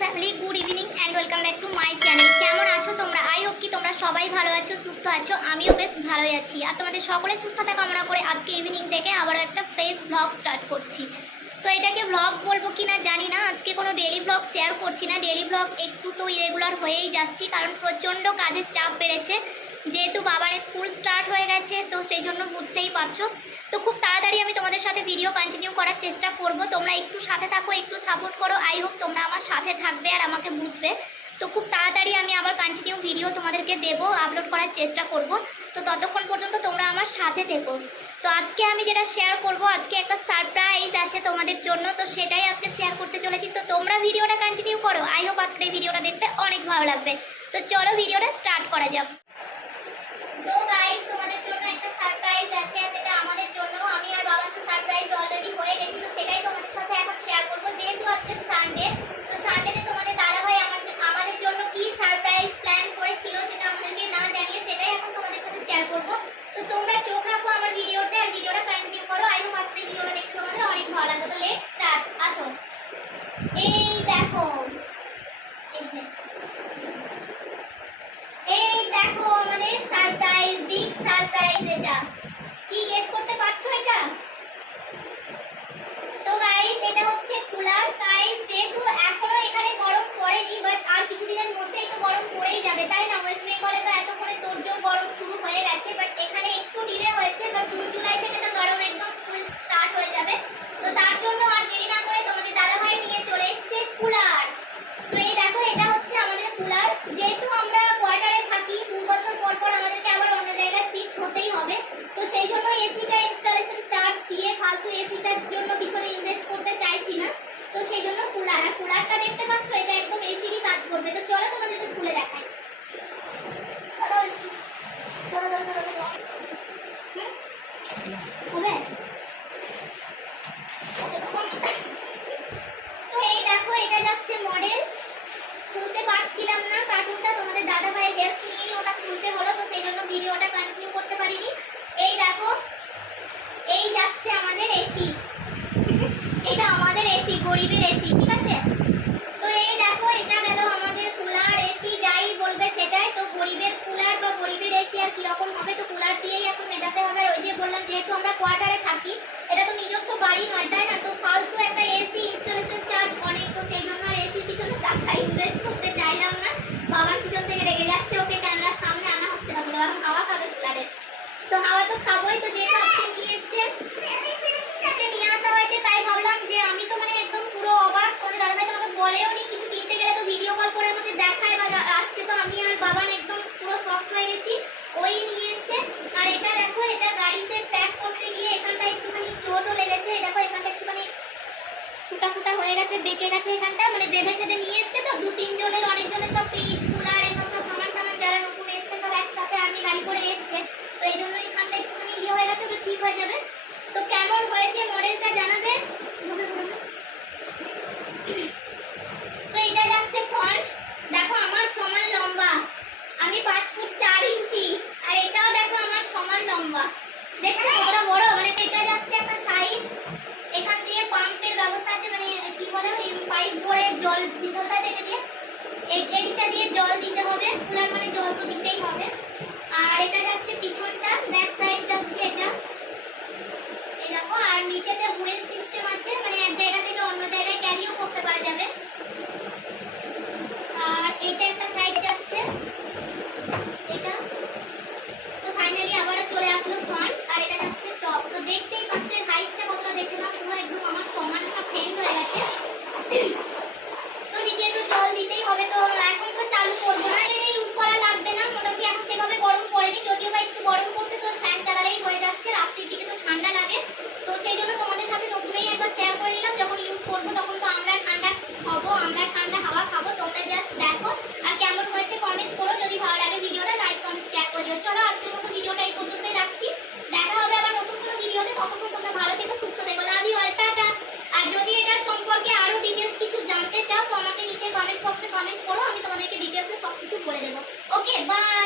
Family, good evening and welcome back to my channel. কেমন আছো তোমরা? আই হোপ কি তোমরা সবাই ভালো আছো, সুস্থ আছো। আমিও বেশ ভালোই আছি। আর তোমাদের সকলে সুস্থতা কামনা করে আজকে ইভিনিং থেকে আবারও একটা ফ্রেশ ব্লগ স্টার্ট করছি। তো এটাকে ব্লগ বলবো কি না জানি না। আজকে কোনো ডেলি ব্লগ শেয়ার করছি না। ডেলি ব্লগ একটু তো ইরেগুলার হয়েই যাচ্ছি, কারণ প্রচণ্ড কাজের চাপ বেড়েছে। যেহেতু বাবার স্কুল স্টার্ট হয়ে গেছে, তো সেই জন্য বুঝতেই পারছো। তো খুব তাড়াতাড়ি আমি তোমাদের সাথে ভিডিও কন্টিনিউ করার চেষ্টা করব। তোমরা একটু সাথে থাকো, একটু সাপোর্ট করো। আই হোপ তোমরা আমার সাথে থাকবে আর আমাকে বুঝবে। তো খুব তাড়াতাড়ি আমি আবার কন্টিনিউ ভিডিও তোমাদেরকে দেবো, আপলোড করার চেষ্টা করব। তো ততক্ষণ পর্যন্ত তোমরা আমার সাথে থেকো। তো আজকে আমি যেটা শেয়ার করব, আজকে একটা সারপ্রাইজ আছে তোমাদের জন্য, তো সেটাই আজকে শেয়ার করতে চলেছি। তো তোমরা ভিডিওটা কন্টিনিউ করো। আই হোপ আজকের এই ভিডিওটা দেখতে অনেক ভালো লাগবে। তো চলো ভিডিওটা স্টার্ট করা যাক। তো গাইস, তোমাদের জন্য একটা সারপ্রাইজ আছে, যেটা আমাদের জন্য। আমি আর বাবা তো সারপ্রাইজ অলরেডি হয়ে গেছি, তো সেটাই তোমাদের সাথে এখন শেয়ার করব। যেহেতু আজকে সানডে, তো সানডেতে তোমাদের দাদাভাই আমাদের জন্য কি সারপ্রাইজ প্ল্যান করেছিল সেটা আমাদেরকে না জানিয়ে সেটাই এখন তোমাদের সাথে শেয়ার করব। তো তোমরা চোখ রাখো আমার ভিডিওতে আর ভিডিওটা কন্টিনিউ করো। আই হোপ আজকের ভিডিওটা দেখতে তোমাদের অনেক ভালো লাগবে। তো লেটস স্টার্ট। আসো, এই দেখো, এই দেখো আমাদের সারপ্রাইজ, বিগ সারপ্রাইজ। এটা কি গেস করতে পারছো? এটা তো গাইস, এটা হচ্ছে কুলার। গাইস, যেহেতু এখনো এখানে গরম পড়েনি, বাট আর কিছুদিনের মধ্যেই তো গরম পড়েই যাবে, তাই না? ওয়েস্ট বেঙ্গলে তো এতক্ষণে তোড়জোড় গরম শুরু হয়ে গেছে, বাট এখানে একটু ডিলে হয়েছে। বাট জুন জুলাই থেকে তো গরম একদম ফুল স্টার্ট হয়ে যাবে। তো তার জন্য আর দেরি না করে তোমাদের দাদাভাই নিয়ে চলে এসেছে কুলার। তো এই দেখো, এটা হচ্ছে আমাদের কুলার। যেহেতু আমরা কোয়ার্টারে থাকি, 2 বছর পর পর আমাদেরকে আবার অন্য জায়গায় শিফট হতেই হবে। তো সেই জন্য এসিটা ইনস্টলেশন চার্জ দিয়ে ফালতু এসিটার জন্য পিছনে ইনভেস্ট করতে চাইছি না। তো সেই জন্য কুলার। আর কুলারটা দেখতে পাচ্ছ, এটা একদম এসিরই কাজ করবে। তো চলো তোমাদেরকে খুলে দেখাই। হবে? তো এই দেখো, এটা যাচ্ছে মডেল। খুলতে পারছিলাম না কার্টুনটা, তোমাদের দাদা ভাই হেল্প নিয়েই ওটা খুলতে হলো, তো সেই জন্য ভিডিওটা কন্টিনিউ করতে পারিনি। এই দেখো, এই যাচ্ছে আমাদের এসি। এটা আমাদের এসি, গরিবের এসি, ঠিক আছে? তো এই দেখো, এটা গেল আমাদের কুলার। এসি যাই বলবে সেটাই। তো গরিবের কুলার বা গরিবের এসি আর কিরকম হবে, তো কুলার দিয়েই এখন মেটাতে হবে। আর ওই যে বললাম, যেহেতু আমরা কোয়ার্টারে থাকি, এটা তো নিজস্ব বাড়ি নয়, তাই না? তো ফালতু একটা এসি ইনস্টলেশন চার্জ অনেক, তো সেই জন্য আর এসির পিছনে টাকা ইনভেস্ট করতে চাইলাম না। বাবার পিছন থেকে রেগে যাচ্ছে, ওকে ক্যামেরার সামনে আনা হচ্ছে না বলে। এখন হাওয়া খাবে কুলারে, তো হাওয়া তো খাবোই। তো যেহেতু আজকে নিয়ে এসছে, নিয়ে আসা হয়েছে, তাই ভাবলাম যে আমি তো মানে একদম পুরো অবাক। তোমাদের দাদাভাই তো আমাকে বলেও নি কিছু। কিনতে গেলে তো ভিডিও কল করে আমাকে দেখায়, বা আজকে তো আমি আর বাবান একদম পুরো শক হয়ে গেছি। ওই নিয়ে এসছে। আর এটা দেখো, এটা গাড়িতে প্যাক করতে গিয়ে এখানটা একটুখানি চোটও লেগেছে। দেখো, এখানটা একটুখানি ফুটা ফুটা হয়ে গেছে, বেঁকে গেছে এখানটা। মানে বেঁধে ছেড়ে নিয়ে এসছে তো 2-3 জনের, অনেকজনের সব ফ্রিজ, কুলার, এসব সব সামান টামান যারা নতুন এসছে সব একসাথে আর্মি গাড়ি করে এসছে। তো এই জন্য এখানটা একটুখানি ইয়ে হয়ে গেছে, ওটা ঠিক হয়ে যাবে। তো কেমন হয়েছে মডেলটা জানাবে। তো এটা যাচ্ছে ফ্রন্ট। দেখো, আমার সমান লম্বা, আমি 5 ফুট 4 ইঞ্চি। আর এটাও দেখো আমার সমান লম্বা, দেখছো কতটা বড়। মানে এটা যাচ্ছে একটা সাইড, এখান দিয়ে পাম্পের ব্যবস্থা আছে, মানে কি বলে, ওই পাইপ ভরে জল দিতে হবে, তাই এটা দিয়ে এদিকটা দিয়ে জল দিতে হবে। কুলার মানে জল তো দিতেই হবে। আর এটা যাচ্ছে পিছনটা, ব্যাক সাইড যাচ্ছে এটা, এই দেখো। আর নিচেতে হুইল সিস্টেম আছে, মানে এক জায়গা থেকে অন্য জায়গায় ক্যারিও করতে পারা যাবে। আর এটা একটা সাইড যাচ্ছে, এটা। তো ফাইনালি আবারও চলে আসলো ফ্রন্ট। আর এটা যাচ্ছে টপ। তো দেখতেই পাচ্ছ এর হাইটটা কতটা, দেখে নাও, পুরো একদম আমার সমান একটা ফ্রেন্ড হয়ে গেছে। তো নিচে তো জল দিতেই হবে, তো এখন তো চালু করবো না, এটা ইউজ করা লাগবে না। মোটামুটি এখন সেভাবে গরম পড়েনি, যদিও বা একটু গরম পড়ছে, তো ফ্যান চালালেই হয়ে যাচ্ছে। রাত্রির দিকে তো ঠান্ডা লাগে, তো সেই জন্য তোমাদের সাথে নতুনই একবার শেয়ার করে নিলাম। যখন ইউজ করবো তখন তো আমরা ঠান্ডা হবো, আমরা ঠান্ডা হাওয়া খাবো। তোমরা জাস্ট দেখো আর কেমন হয়েছে কমেন্ট করো। যদি ভালো লাগে ভিডিওটা লাইক কমেন্ট শেয়ার করে দিও। চলো আজকের মতো ভিডিওটা এই পর্যন্তই রাখছি। দেখা হবে আবার নতুন কোনো ভিডিওতে। ততক্ষণ তোমরা ভালো থেকো, সুস্থ থেকো। Love you all, tata. আর যদি এটার সম্পর্কে আরো ডিটেলস কিছু জানতে চাও, তো আমাকে নিচে কমেন্ট বক্সে কমেন্ট করো, আমি তোমাদেরকে ডিটেলসে সবকিছু বলে দেবো। ওকে, বাই।